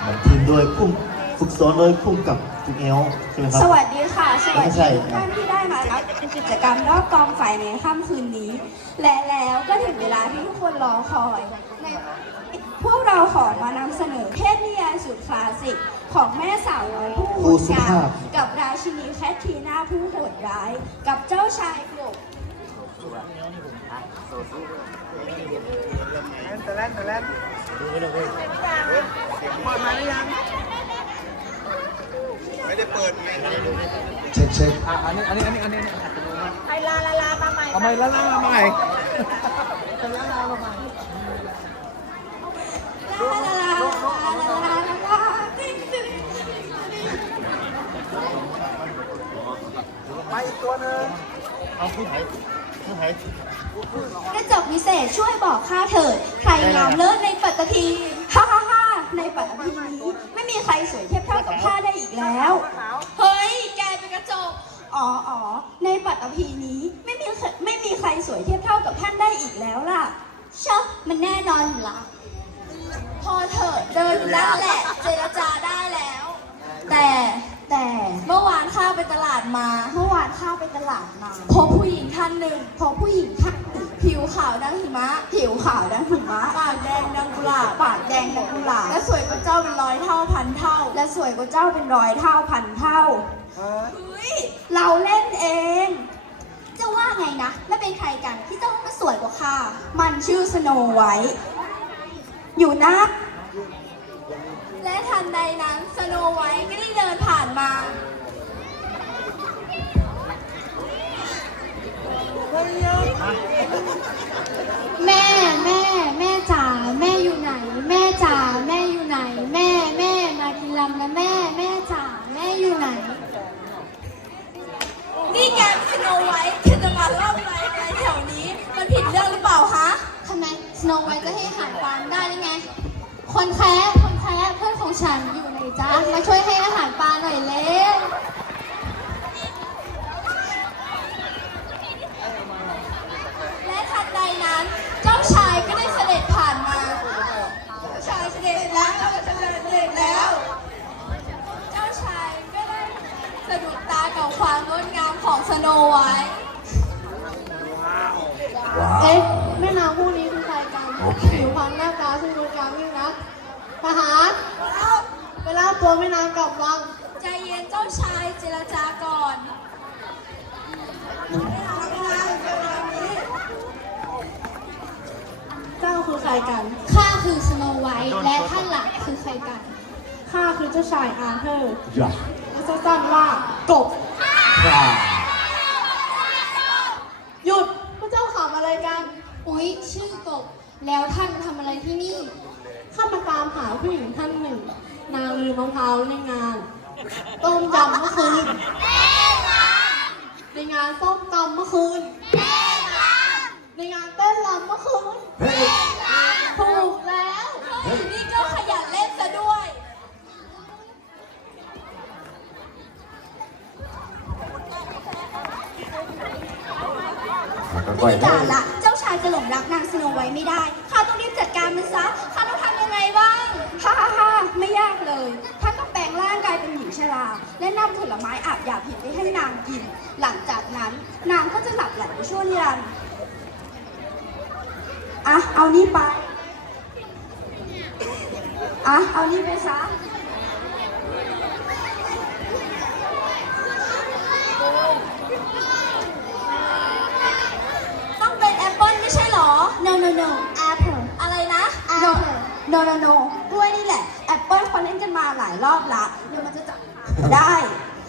เหมือนทีมโดยพุ่มฝึกสอนโดยพุ่มกับคุณเอลใช่ไหมครับ สวัสดีค่ะ สวัสไม่ดีใช่ทุกท่านที่ได้มารับกิจกรรมรอบกองไฟในค่ำคืนนี้ และแล้วก็ถึงเวลาที่ทุกคนรอคอยในพวกเราขอมานำเสนอเทพนิยายสุดคลาสสิกของแม่สาวน้อยผู้โหดงามกับราชินีแคทรีนาผู้โหดร้าย กับเจ้าชายกบแต่แรกแต่แรกเปิดมาหรือยังไม่ได้เปิดไงเช็คเช็คอะอันนี้อันนี้อันนี้อันนี้ไปลาลาลามาใหม่ทำไมละล่ามาใหม่ละล่ามาใหม่ลาลาลาลาลาลาลาติ๊งติ๊งไปอีกตัวหนึ่งเอาผู้ไทยผู้ไทย กระจกวิเศษช่วยบอกข้าเถิด ใครงามเลิศในปัตตภีฮ่าฮ่าฮ่าในปัตตภีนี้ไม่มีใครสวยเทียบเท่ากับข้าได้อีกแล้ว เฮ้ย แกเป็นกระจก อ๋ออ๋อในปัตตภีนี้ไม่มีไม่มีใครสวยเทียบเท่ากับท่านได้อีกแล้วล่ะเชอะมันแน่นอนอยู่ละพอเถอะเดินอยู่นั่นแหละ เจรจาได้แล้ว แต่ แต่เมื่อวานข้าไปตลาดมา เมื่อวานข้าไปตลาดมาพบผู้หญิงท่านหนึ่งพบผู้หญิงท่านหนึ่งผิวขาวดังหิมะ ผิวขาวดังหิมะปากแดงดังกุหลาบปากแดงดังกุหลาบและสวยกว่าเจ้าเป็นร้อยเท่าพันเท่า และสวยกว่าเจ้าเป็นร้อยเท่าพันเท่าเฮ้ยเราเล่นเองเจ้าว่าไงนะและเป็นใครกันที่เจ้ามาสวยกว่าข้ามันชื่อสโนไวท์อยู่นะและทันใดนั้นสโนไวท์ก็ ได้เดินผ่านมาแม่แม่แม่จ๋าแม่อยู่ไหน แม่จ๋าแม่อยู่ไหน แม่แม่มากินลำนะแม่แม่จ๋าแม่อยู่ไหน นี่แกเป็นสโนไวท์เธอจะมาเล่าอะไรอะไรแถวนี้ มันผิดเรื่องหรือเปล่าคะทำไมสโนไวท์จะให้อาหารปลาไม่ได้หรือไง คนแค้คนแค้เพื่อนของฉันอยู่ไหนจ๊ะ มาช่วยให้อาหารปลาหน่อยเร็ว ม่นางกลับวัง ใจเย็นเจ้าชายเจรจาก่อนเจ้าคือใครกัน ข้าคือสโนไวท์และท่านหลักคือใครกัน ข้าคือเจ้าชายอาร์เธอร์อย่าและสั้นๆว่ากบ อย่าหยุดพระเจ้าขำอะไรกัน อุ๊ย ชื่อกบ แล้วท่านท อะไรที่นี่ ข้ามาตามหาผู้หญิงท่านหนึ่ง นางลืมมะพร้าวในงาน ต้มยำเมื่อคืนในงานส้มตำเมื่อคืน ในงานเต้นรำเมื่อคืนเฮ้ยถูกแล้วเฮ้ยนี่ก็ขยันเล่นซะด้วยมันก็ก่อยนี่ได้การละเจ้าชายจะหลงรักนางสโนไวท์ไม่ได้ มันซะข้าต้องทำยังไงบ้างฮ่าฮ่าฮ่าไม่ยากเลยท่านต้องแปลงร่างกายเป็นหญิงชรา และนำผลไม้อาบยาพิษไปให้นางกิน หลังจากนั้นนางก็จะหลับไหลไปชั่วนิรันดร์อะเอานี่ไปอะเอานี่ไปซะ no no no กล้วยนี่แหละแอปเปิลเขาเล่นกันมาหลายรอบละเดี๋ยวมันจะจับได้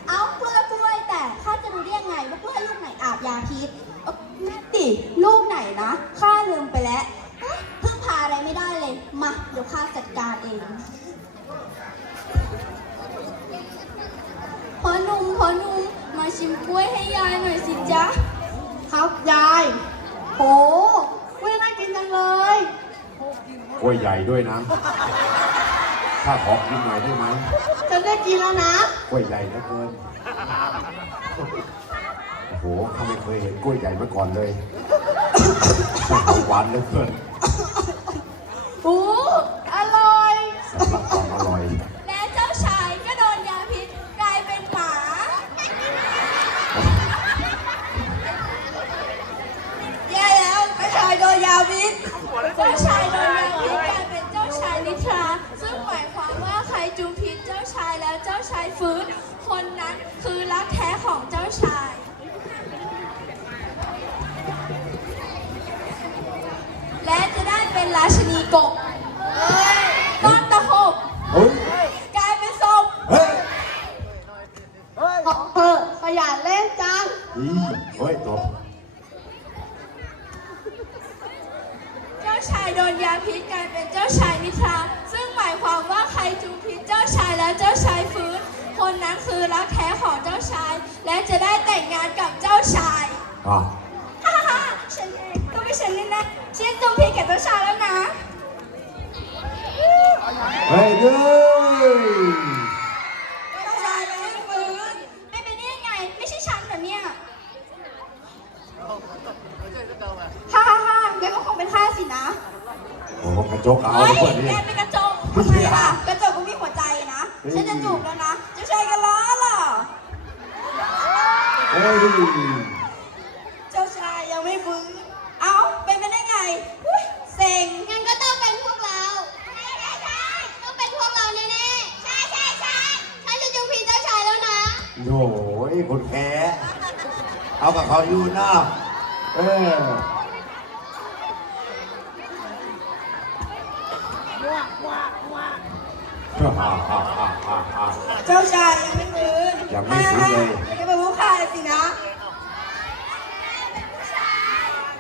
เอากล้วยกล้วยแต่ข้าจะรู้ได้ยังไงว่ากล้วยลูกไหนอาบยาพิษเอ้านั่นดิลูกไหนนะข้าลืมไปแล้วเอ๊ะพึ่งพาอะไรไม่ได้เลยมาเดี๋ยวข้าจัดการเองพอหนุ่มพอหนุ่มมาชิมกล้วยให้ยายหน่อยสิจ๊ะ ครับยายโหกล้วยน่ากินจังเลย กล้วยใหญ่ด้วยนะ ถ้าขอกินหน่อยได้ไหมฉันได้กินแล้วนะ กล้วยใหญ่เหลือเกินโอ้โหข้าไม่เคยเห็นกล้วยใหญ่มาก่อนเลยหวานเหลือเกิน อย่าเล่นจังอีโอ้ยตบเจ้าชายโดนยาพิษกลายเป็นเจ้าชายนิทราซึ่งหมายความว่าใครจุงพิษเจ้าชายแล้วเจ้าชายฟื้น คนนั้นคือรักแท้ของเจ้าชาย และจะได้แต่งงานกับเจ้าชายอะฮ่าฮ่ฉันเองก็ไม่ฉันนี่นะฉันจุงพิษแกัเจ้าชายแล้วนะ เฮ้ยด้ ฮ่าฮ่าฮ่างั้นก็คงเป็นข้าสินะโอ้กระจกเอาเฮ้ยเพื่อนนี่ แกเป็นกระจกทำไมล่ะกระจกก็มีหัวใจนะฉันจะจูบแล้วนะเจ้าชายกันล้อเหรอเฮ้ยเจ้าชายยังไม่ฟื้นเอ้าเป็นไปได้ไงอุ๊ยเซ็งงั้นก็ต้องเป็นพวกเราใช่ใช่ใช่ต้องเป็นพวกเราแน่ๆ ใช่ใช่ใช่ฉันจะจูงผีเจ้าชายแล้วนะ โอ้ยคนแพ้เอากับเขาอยู่นะ เออฮ่าฮ่าฮ่าฮ่าฮ่าฮ่าเจ้าชายยังไม่ฟื้นยังไม่ฟื้นเลยแกเป็นผู้ฆ่าสินะ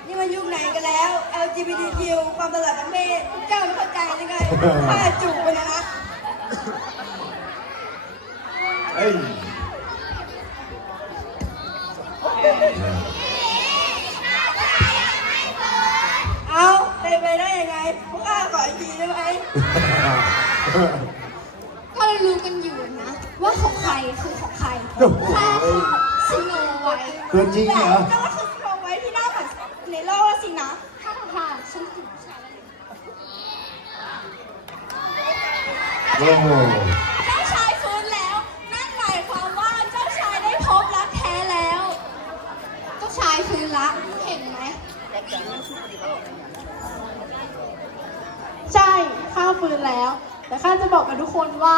นี่มันยุคไหนกันแล้ว LGBTQ ความตลาดทางเพศพวกเจ้าไม่เข้าใจหรือไงฆ่าจูบไปนะนะเอ้ย ก็รู้กันอยู่นะ ว่าของใครคือของใครโอ้โหข้าคือสโนไวท์ตัวจริงเหรอเจ้าก็คือโครงไว้ที่หน้าเหมือนในโลกสินะข้าค่ะฉันคือผู้ชายแล้ว โอ้โห เจ้าชายฟื้นแล้ว นั่นหมายความว่าเจ้าชายได้พบรักแท้แล้ว เจ้าชายคือละเห็นไหมใช่ข้าฟื้นแล้ว แต่ข้าจะบอกกับทุกคนว่า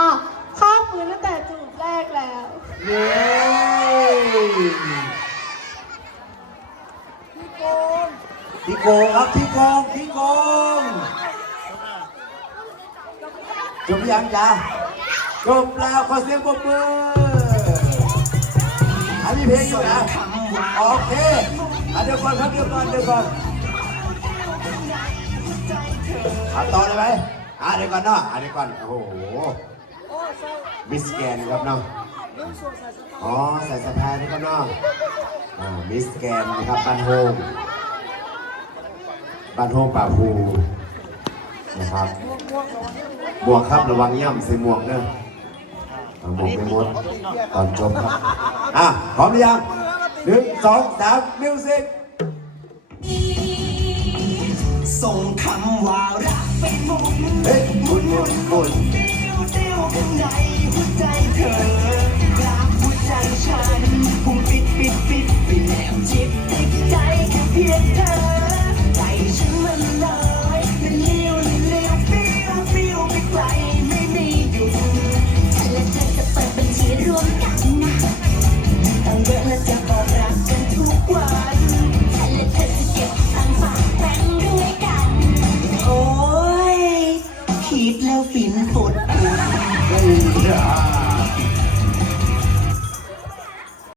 ข้าฟื้นตั้งแต่จูบแรกแล้ว เย้พี่โกงครับพี่โกงพี่โกงจบหรือยังจ้าจบแล้วขอเสียงปรบมืออันนี้เพลงอยู่นะโอเคอะเดี๋ยวก่อนครับเดี๋ยวก่อนเดี๋ยวก่อนอะต่อเลยไหม อะเดี๋ยวก่อนเนาะอะเดี๋ยวก่อนโอ้โหมิสแกนครับเนาะอ๋อใส่สะพายนี่ครับเนาะอ่ามิสแกนนะครับบ้านโฮมบ้านโฮมป่าภูนะครับหมวกครับระวังย่ำใส่หมวกเด้อเอาหมวกไปหมดตอนจบครับอะพร้อมหรือยังหนึ่งสองสามมิวสิกส่งคำว่ารัก เฮ้ยหมุนหมุนหมุนเตี้ยวเตี้ยวข้างในหัวใจเธอรักหัวใจฉั